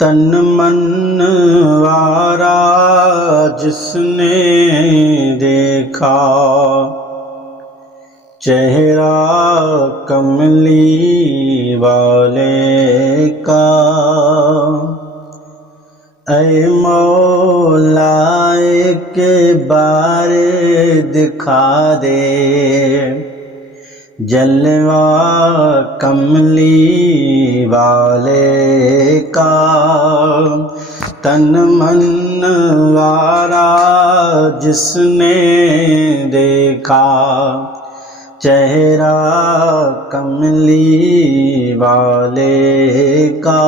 تن من وارا جس نے دیکھا، چہرہ کملی والے کا، اے مولا ایک بار دکھا دے جلوہ کملی والے کا، تن من وارا جس نے دیکھا، چہرہ کملی والے کا،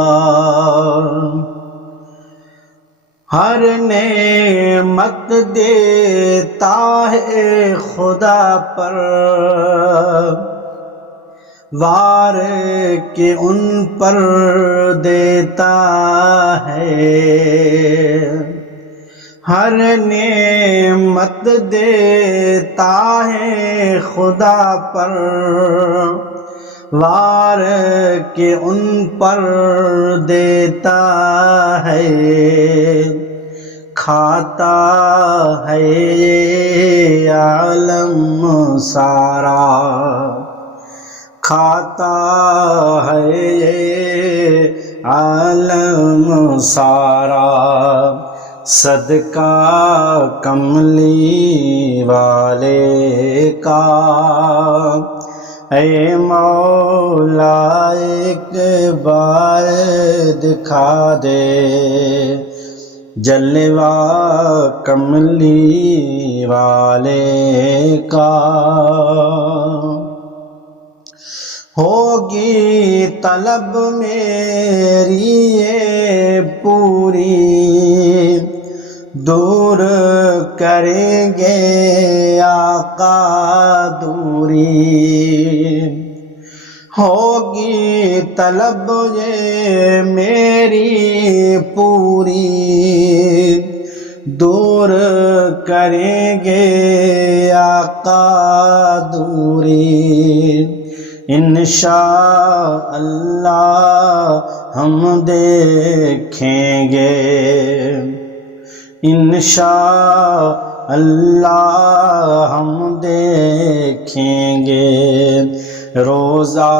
ہر نعمت دیتا ہے خدا پر، وار کے ان پر دیتا ہے، ہر نعمت دیتا ہے خدا پر، وار کے ان پر دیتا ہے، کھاتا ہے یہ عالم سارا، کھاتا ہے یہ عالم سارا، صدقہ کملی والے کا، اے مولا ایک بار دکھا دے جلوہ کملی والے کا، ہوگی طلب میری یہ پوری، دور کریں گے آقا دوری، ہوگی طلب یہ میری پوری، دور کریں گے آقا دوری، انشاءاللہ ہم دیکھیں گے، انشاءاللہ ہم دیکھیں گے روضہ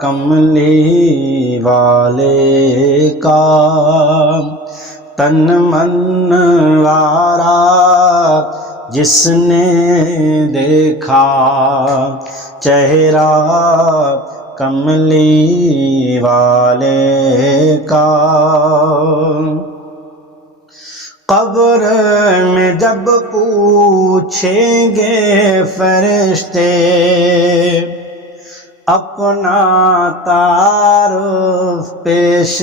کملی والے کا، تن من وارا جس نے دیکھا، چہرہ کملی والے کا، قبر میں جب پوچھیں گے فرشتے اپنا تعارف پیش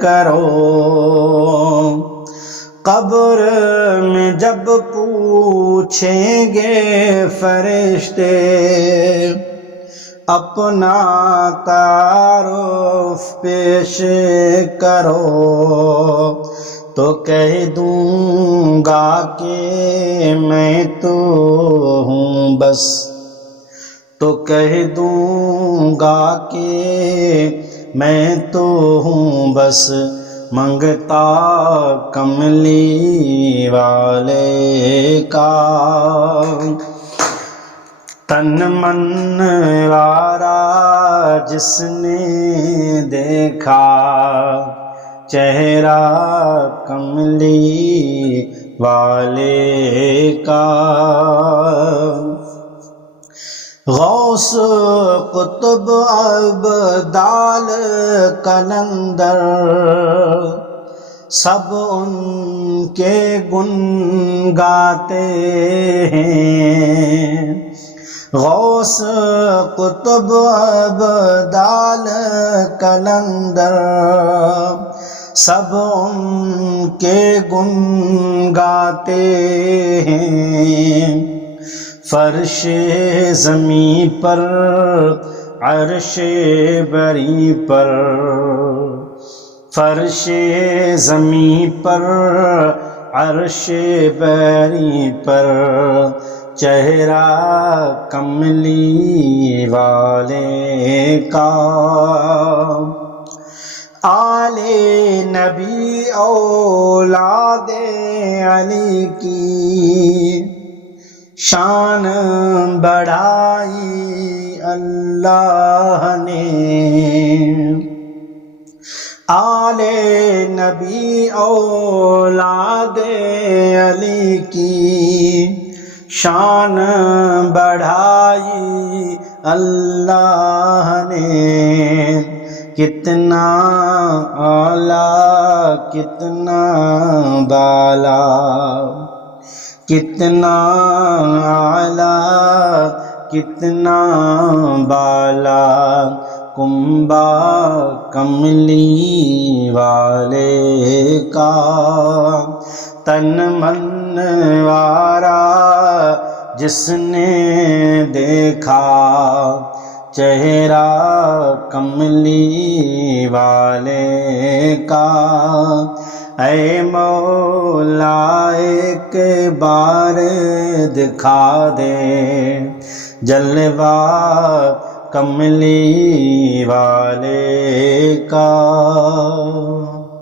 کرو، قبر میں جب پوچھیں گے فرشتے اپنا تعارف پیش کرو، تو کہہ دوں گا کہ میں تو ہوں بس، تو کہہ دوں گا کہ میں تو ہوں بس منگتا کملی والے کا، تن من وارا جس نے دیکھا، چہرہ کملی والے کا، غوث قطب ابدال قلندر سب ان کے گن گاتے ہیں، غوث قطب ابدال قلندر سب ان کے گن گاتے ہیں، فرش زمیں پر عرش بری پر، فرش زمیں پر عرش بری پر، چہرہ کملی والے کا، آلِ نبی اولاد علی کی شان بڑھائی اللہ نے، آلِ نبی اولاد علی کی شان بڑھائی اللہ نے، کتنا اعلیٰ کتنا بالا، کتنا اعلیٰ کتنا بالا، کنبہ کملی والے کا تن منوارا جس نے دیکھا، چہرہ کملی والے کا، اے مولا ایک بار دکھا دے جلوہ کملی والے کا۔